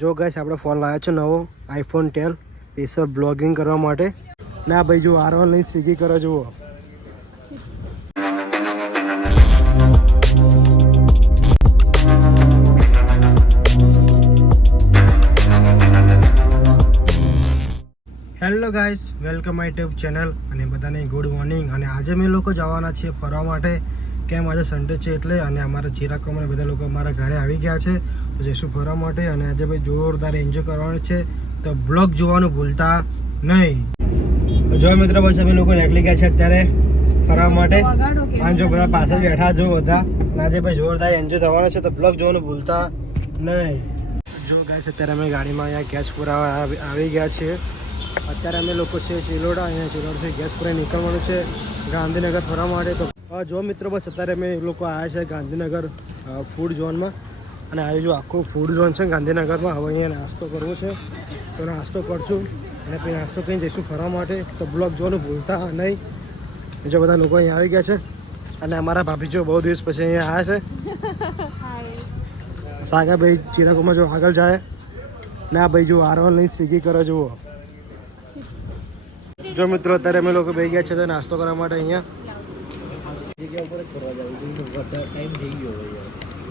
જો ગાઈસ આપણે ફોન લાવ્યો છે નવો આઈફોન ટેલ સ્પેશિયલ બ્લોગિંગ કરવા માટે. ના ભાઈ જો આર લઈને સ્વીગી કરો, જુઓ. Hello guys welcome my tube channel અને બધાને ગુડ મોર્નિંગ અને આજે અમે લોકો જવાના છીએ ફરવા માટે. કેમ આજે સન્ડે છે એટલે અને અમારા ચિરાકોમાં બધા લોકો અમારા ઘરે આવી ગયા છે. તો જઈશું ફરવા માટે અને આજે ભાઈ જોરદાર એન્જોય કરવાનું છે. તો બ્લોગ જોવાનું ભૂલતા નહીં. જો મિત્રો બસ અમે લોકો નીકળી ગયા છે અત્યારે ફરવા માટે. આમ જો બધા પાછળ બેઠા જો બધા. અને આજે ભાઈ જોરદાર એન્જોય થવાનો છે. તો બ્લોગ જોવાનું ભૂલતા નહીં. જો ગાઈસ અત્યારે અમે ગાડીમાં અહીંયા ગેસ પુરાવા આવી- આવી ગયા છીએ અત્યારે અમે લોકો છે ચિલોડા અહીંયા ચિલોડથી ગેસ પૂરા નીકળવાનું છે. ગાંધીનગર ફરવા માટે તો હા જો મિત્રો બસ અત્યારે અમે લોકો આવ્યા છે ગાંધીનગર ફૂડ ઝોનમાં અને આ જો આખું ફૂડ ઝોન છે ગાંધીનગરમાં હવે અહીંયા નાસ્તો કરવો છે. તો નાસ્તો કરશું અને પછી નાસ્તો કરીને જઈશું ફરવા માટે. તો બ્લોગ જોવાનું ભૂલતા નહીં. જો બધા લોકો અહીંયા આવી ગયા છે. અને અમારા ભાભી જો બહુ દિવસ પછી અહીંયા આવ્યા છે. સાગરભાઈ ચિરાકોમાં જો આગળ જાય. ના ભાઈ જો આર વન લઈને સ્વિગી કરો જુઓ. જો મિત્રો અત્યારે અમે લોકો બે ગયા છે તો નાસ્તો કરવા માટે અહીંયા. જગ્યા ઉપર ફરવા જવું ટાઈમ થઈ ગયો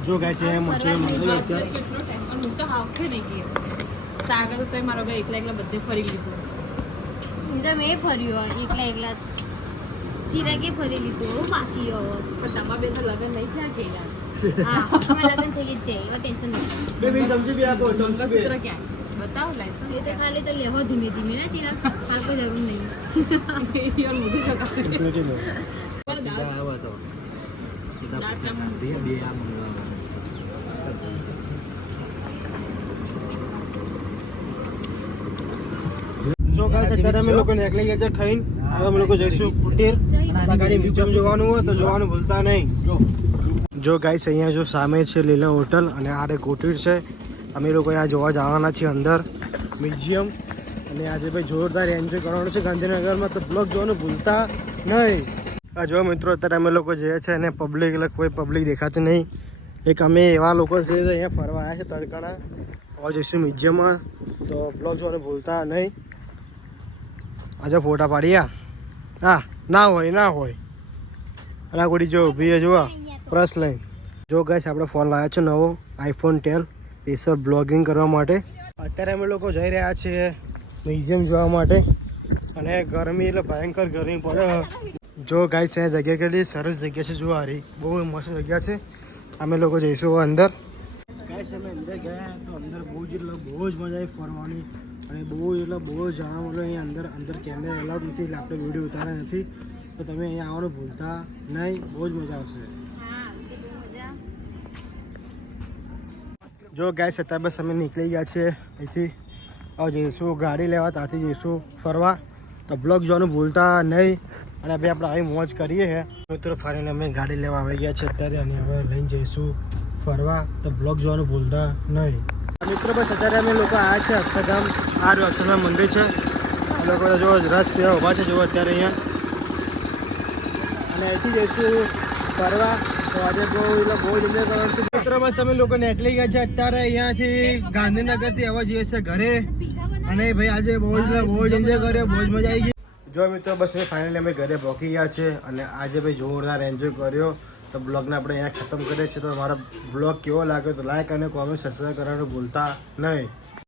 જો ગાય છે એમ છે કેટલો ટાઈમ અને હું તો હાવખે નહીં ગઈ. સાગર તો મારો ભાઈ એકલા એકલા બધે ફરી લીધું. તો મેં ફર્યું એકલા એકલા. ચિરાગે ફરી લીધું હું બાકી હવે પણ તમારા બે તો લગ્ન નહીં થયા કેલા હા અમે લગ્ન થઈ જ જાય એવા ટેન્શન નહીં બે બે આપો ક્યાં બતાવો લાયસન્સ એ તો ખાલી તો લેવો ધીમે ધીમે ને ચિરાગ હાલ કોઈ જરૂર નહીં. યાર મોઢું ચકાવે. સ્મૃતિ લો. પર દાળ- દાળ કેમ? જો ગાઈસ અત્યારે અમે લોકો નીકળી ગયા છે ખાઈને હવે અમે લોકો જઈશું કુટીર ગાડી મ્યુઝિયમ જોવાનું હોય તો જોવાનું ભૂલતા નહીં. જો. ગાઈસ અહીંયા જો સામે છે લીલા હોટલ અને આ એક કુટીર છે. અમે લોકો અહીંયા જોવા જવાના છીએ અંદર. મ્યુઝિયમ. અને આજે ભાઈ જોરદાર એન્જોય કરવાનું છે ગાંધીનગરમાં, તો બ્લોગ જોવાનું ભૂલતા નહીં. આ જો મિત્રો, અત્યારે અમે લોકો જઈએ છીએ અને પબ્લિક એટલે કોઈ પબ્લિક દેખાતી નહીં. એક અમે એવા લોકો છે અહીંયા ફરવા આવ્યા છે તડકાના. હવે જઈશું મ્યુઝિયમમાં, તો બ્લોગ જોવાનું ભૂલતા નહીં. આજે ફોટા પાડીએ હા, ના હોય ના હોય. અલા ગોડી જો ઊભી જોવા પ્રસ લઈને જો ગાઈસ આપણે ફોન લાવ્યો છે નવો આઈફોન ટેલ સ્પેશિયલ બ્લોગિંગ કરવા માટે. અત્યારે અમે લોકો જઈ રહ્યા છીએ મ્યુઝિયમ જોવા માટે. અને ગરમી એટલે ભયંકર ગરમી પડે. જો ગાઈસ આ જગ્યા કેટલી સરસ જગ્યા છે જો હારી બહુ મસ્ત જગ્યા છે. અમે લોકો જઈશું અંદર. ગાઈસ અમે અંદર ગયા તો અંદર બહુ જ એટલે બહુ જ મજા આવી ફરવાની. અને બહુ એટલે બહુ જાણવા મળ્યું અહીંયા અંદર અંદર કેમેરા એલાઉડ નથી એટલે આપણે વીડિયો ઉતાર્યા નથી. તો તમે અહીંયા આવવાનું ભૂલતા નહીં. બહુ જ મજા આવશે બહુ મજા જો ગાય અત્યારે બસ અમે નીકળી ગયા છીએ. અહીંથી હવે જઈશું, ગાડી લેવા, ત્યાંથી જઈશું ફરવા. તો બ્લોગ જોવાનું ભૂલતા નહીં. અને ભાઈ આપણે આવી મોજ કરીએ છે મિત્રો, ફરીને અમે ગાડી લેવા આવી ગયા છે અત્યારે અને હવે લઈને જઈશું ફરવા. તો બ્લોગ જોવાનું ભૂલતા નહીં. મિત્રો, બસ અત્યારે અમે લોકો આવ્યા છે અક્ષરધામ. આ રહ્યું અક્ષરધામ મંદિર છે. આ લોકો જો રસ પીવા ઊભા છે જો અત્યારે અહીંયા. અને અહીંથી જઈશું ફરવા. તો આજે બહુ બહુ જ કરવાનું છે. અમે લોકો નીકળી ગયા છે અત્યારે અહીંયાથી ગાંધીનગરથી આવવા જઈએ છે ઘરે. અને ભાઈ, આજે બહુ બહુ જ એન્જોય કર્યો, બહુ જ મજા આવી ગઈ. જો મિત્રો, બસ ફાઇનલી અમે ઘરે પહોંચી ગયા છે અને આજે ભાઈ જોરદાર એન્જોય કર્યો. તો બ્લોગને આપણે અહીંયા ખતમ કરીએ છીએ. તો મારો બ્લોગ કેવો લાગ્યો તો લાઈક અને કોમેન્ટ સબસ્ક્રાઈબ કરવાનું ભૂલતા નહીં.